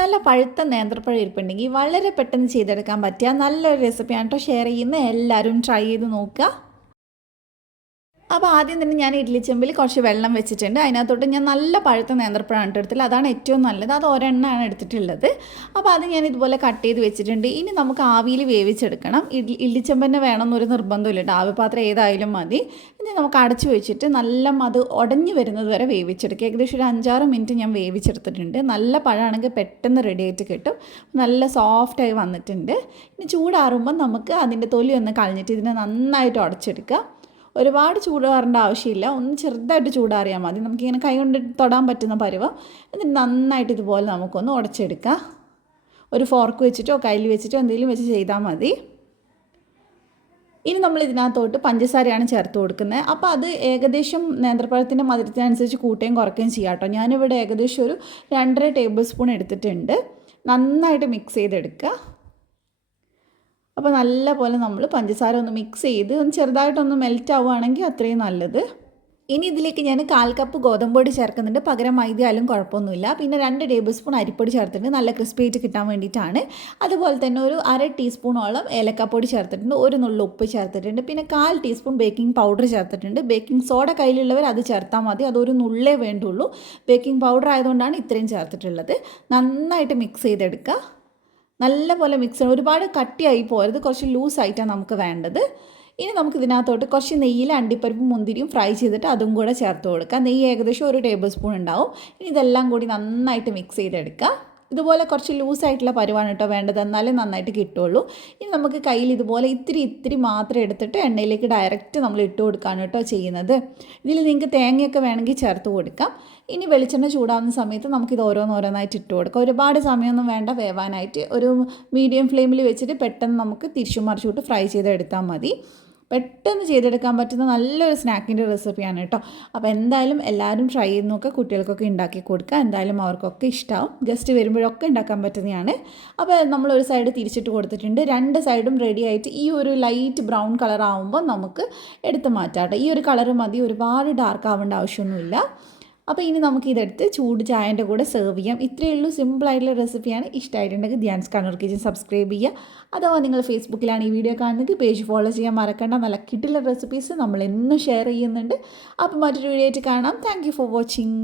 നല്ല പഴുത്ത നേന്ത്രപ്പഴം ഇരിപ്പുണ്ടെങ്കിൽ വളരെ പെട്ടെന്ന് ചെയ്തെടുക്കാൻ പറ്റിയ നല്ലൊരു റെസിപ്പിയാണ് കേട്ടോ ഷെയർ ചെയ്യുന്നത്. എല്ലാവരും ട്രൈ ചെയ്ത് നോക്കുക. അപ്പോൾ ആദ്യം തന്നെ ഞാൻ ഇഡ്ഡലി ചെമ്പിൽ കുറച്ച് വെള്ളം വെച്ചിട്ടുണ്ട്. അതിനകത്തോട്ട് ഞാൻ നല്ല പഴുത്ത നേന്ത്രപ്പഴമാണ് എടുത്തിട്ടുള്ളത്. അതാണ് ഏറ്റവും നല്ലത്. അത് ഒരെണ്ണമാണ് എടുത്തിട്ടുള്ളത്. അപ്പോൾ അത് ഞാൻ ഇതുപോലെ കട്ട് ചെയ്ത് വെച്ചിട്ടുണ്ട്. ഇനി നമുക്ക് ആവിയിൽ വേവിച്ചെടുക്കണം. ഇഡ്ഡലിച്ചെമ്പ് വേണമെന്നൊരു നിർബന്ധമില്ല കേട്ടോ. ആവിപാത്രം ഏതായാലും മതി. ഇനി നമുക്ക് അടച്ചു വെച്ചിട്ട് നല്ല അത് ഉടഞ്ഞു വരുന്നത് വരെ വേവിച്ചെടുക്കുക. ഏകദേശം ഒരു 5-6 മിനിറ്റ് ഞാൻ വേവിച്ചെടുത്തിട്ടുണ്ട്. നല്ല പഴമാണെങ്കിൽ പെട്ടെന്ന് റെഡി ആയിട്ട് കിട്ടും. നല്ല സോഫ്റ്റായി വന്നിട്ടുണ്ട്. ഇനി ചൂടാറുമ്പോൾ നമുക്ക് അതിൻ്റെ തൊലി ഒന്ന് കളഞ്ഞിട്ട് ഇതിനെ നന്നായിട്ട് ഉടച്ചെടുക്കുക. ഒരുപാട് ചൂടാറേണ്ട ആവശ്യമില്ല. ഒന്ന് ചെറുതായിട്ട് ചൂടാറിയാൽ മതി. നമുക്കിങ്ങനെ കൈ കൊണ്ട് തൊടാൻ പറ്റുന്ന പരുവം. എന്നിട്ട് നന്നായിട്ട് ഇതുപോലെ നമുക്കൊന്ന് ഉടച്ചെടുക്കാം. ഒരു ഫോർക്ക് വെച്ചിട്ടോ കയ്യിൽ വെച്ചിട്ടോ എന്തെങ്കിലും വെച്ച് ചെയ്താൽ മതി. ഇനി നമ്മൾ ഇതിനകത്തോട്ട് പഞ്ചസാരയാണ് ചേർത്ത് കൊടുക്കുന്നത്. അപ്പോൾ അത് ഏകദേശം നേന്ത്രപ്പഴത്തിൻ്റെ മധുരത്തിനനുസരിച്ച് കൂട്ടുകയും കുറയ്ക്കുകയും ചെയ്യാം കേട്ടോ. ഞാനിവിടെ ഏകദേശം ഒരു 2.5 ടേബിൾ സ്പൂൺ എടുത്തിട്ടുണ്ട്. നന്നായിട്ട് മിക്സ് ചെയ്തെടുക്കുക. അപ്പോൾ നല്ല പോലെ നമ്മൾ പഞ്ചസാര ഒന്ന് മിക്സ് ചെയ്ത് ഒന്ന് ചെറുതായിട്ടൊന്ന് മെൽറ്റ് ആവുകയാണെങ്കിൽ അത്രയും നല്ലത്. ഇനി ഇതിലേക്ക് ഞാൻ 1/4 കപ്പ് ഗോതമ്പൊടി ചേർക്കുന്നുണ്ട്. പകരം മൈദ ആയാലും കുഴപ്പമൊന്നുമില്ല. പിന്നെ 2 ടേബിൾ സ്പൂൺ അരിപ്പൊടി ചേർത്തിട്ടുണ്ട്, നല്ല ക്രിസ്പി ആയിട്ട് കിട്ടാൻ വേണ്ടിയിട്ടാണ്. അതുപോലെ തന്നെ ഒരു 1/2 ടീസ്പൂണോളം ഏലക്കപ്പൊടി ചേർത്തിട്ടുണ്ട്, ഒരു നുള്ളു ഉപ്പ് ചേർത്തിട്ടുണ്ട്, പിന്നെ 1/4 ടീസ്പൂൺ ബേക്കിംഗ് പൗഡർ ചേർത്തിട്ടുണ്ട്. ബേക്കിംഗ് സോഡ കയ്യിലുള്ളവർ അത് ചേർത്താൽ മതി, അതൊരു നുള്ളേ വേണ്ടുള്ളൂ. ബേക്കിംഗ് പൗഡർ ആയതുകൊണ്ടാണ് ഇത്രയും ചേർത്തിട്ടുള്ളത്. നന്നായിട്ട് മിക്സ് ചെയ്തെടുക്കുക. നല്ല പോലെ മിക്സ് ചെയ്യണം. ഒരുപാട് കട്ടിയായി പോരുത്, കുറച്ച് ലൂസായിട്ടാണ് നമുക്ക് വേണ്ടത്. ഇനി നമുക്ക് ഇതിനകത്തോട്ട് കുറച്ച് നെയ്യിൽ അണ്ടിപ്പരിപ്പും മുന്തിരിയും ഫ്രൈ ചെയ്തിട്ട് അതും കൂടെ ചേർത്ത് കൊടുക്കുക. നെയ്യ് ഏകദേശം 1 ടേബിൾ സ്പൂൺ ഉണ്ടാവും. ഇനി ഇതെല്ലാം കൂടി നന്നായിട്ട് മിക്സ് ചെയ്തെടുക്കുക. ഇതുപോലെ കുറച്ച് ലൂസായിട്ടുള്ള പരുവാണ് കേട്ടോ വേണ്ടത്, എന്നാലേ നന്നായിട്ട് കിട്ടുള്ളൂ. ഇനി നമുക്ക് കയ്യിൽ ഇതുപോലെ ഇത്തിരി മാത്രം എടുത്തിട്ട് എണ്ണയിലേക്ക് ഡയറക്റ്റ് നമ്മൾ ഇട്ട് കൊടുക്കുകയാണ് കേട്ടോ ചെയ്യുന്നത്. ഇതിൽ നിങ്ങൾക്ക് തേങ്ങയൊക്കെ വേണമെങ്കിൽ ചേർത്ത് കൊടുക്കാം. ഇനി വെളിച്ചെണ്ണ ചൂടാവുന്ന സമയത്ത് നമുക്കിത് ഓരോന്നോരോന്നായിട്ട് ഇട്ട് കൊടുക്കാം. ഒരുപാട് സമയമൊന്നും വേണ്ട വേവാനായിട്ട്. ഒരു മീഡിയം ഫ്ലെയിമിൽ വെച്ചിട്ട് പെട്ടെന്ന് നമുക്ക് തിരിച്ചും മറിച്ചുവിട്ട് ഫ്രൈ ചെയ്തെടുത്താൽ മതി. പെട്ടെന്ന് ചെയ്തെടുക്കാൻ പറ്റുന്ന നല്ലൊരു സ്നാക്കിൻ്റെ റെസിപ്പിയാണ് കേട്ടോ. അപ്പോൾ എന്തായാലും എല്ലാവരും ട്രൈ ചെയ്ത് നോക്കുക. കുട്ടികൾക്കൊക്കെ ഉണ്ടാക്കി കൊടുക്കുക. എന്തായാലും അവർക്കൊക്കെ ഇഷ്ടമാവും. ഗസ്റ്റ് വരുമ്പോഴൊക്കെ ഉണ്ടാക്കാൻ പറ്റുന്നതാണ്. അപ്പോൾ നമ്മളൊരു സൈഡ് തിരിച്ചിട്ട് കൊടുത്തിട്ടുണ്ട്. 2 സൈഡും റെഡി ആയിട്ട് ഈ ഒരു ലൈറ്റ് ബ്രൗൺ കളർ ആകുമ്പോൾ നമുക്ക് എടുത്ത് മാറ്റാം കേട്ടോ. ഈ ഒരു കളർ മതി, ഒരുപാട് ഡാർക്ക് ആവേണ്ട ആവശ്യമൊന്നുമില്ല. അപ്പോൾ ഇനി നമുക്കിതെടുത്ത് ചൂട് ചായൻ്റെ കൂടെ സെർവ് ചെയ്യാം. ഇത്രയേ ഉള്ളൂ, സിമ്പിളായിട്ടുള്ള റെസിപ്പിയാണ്. ഇഷ്ടമായിട്ടുണ്ടെങ്കിൽ ധ്യാൻസ് കണ്ണൂർ കിച്ചൻ സബ്സ്ക്രൈബ് ചെയ്യുക. അഥവാ നിങ്ങൾ ഫേസ്ബുക്കിലാണ് ഈ വീഡിയോ കാണുന്നത്, പേജ് ഫോളോ ചെയ്യാൻ മറക്കണ്ട. നല്ല കിട്ടുള്ള റെസിപ്പീസ് നമ്മൾ എന്നും ഷെയർ ചെയ്യുന്നുണ്ട്. അപ്പോൾ മറ്റൊരു വീഡിയോ ആയിട്ട് കാണാം. Thank you for watching.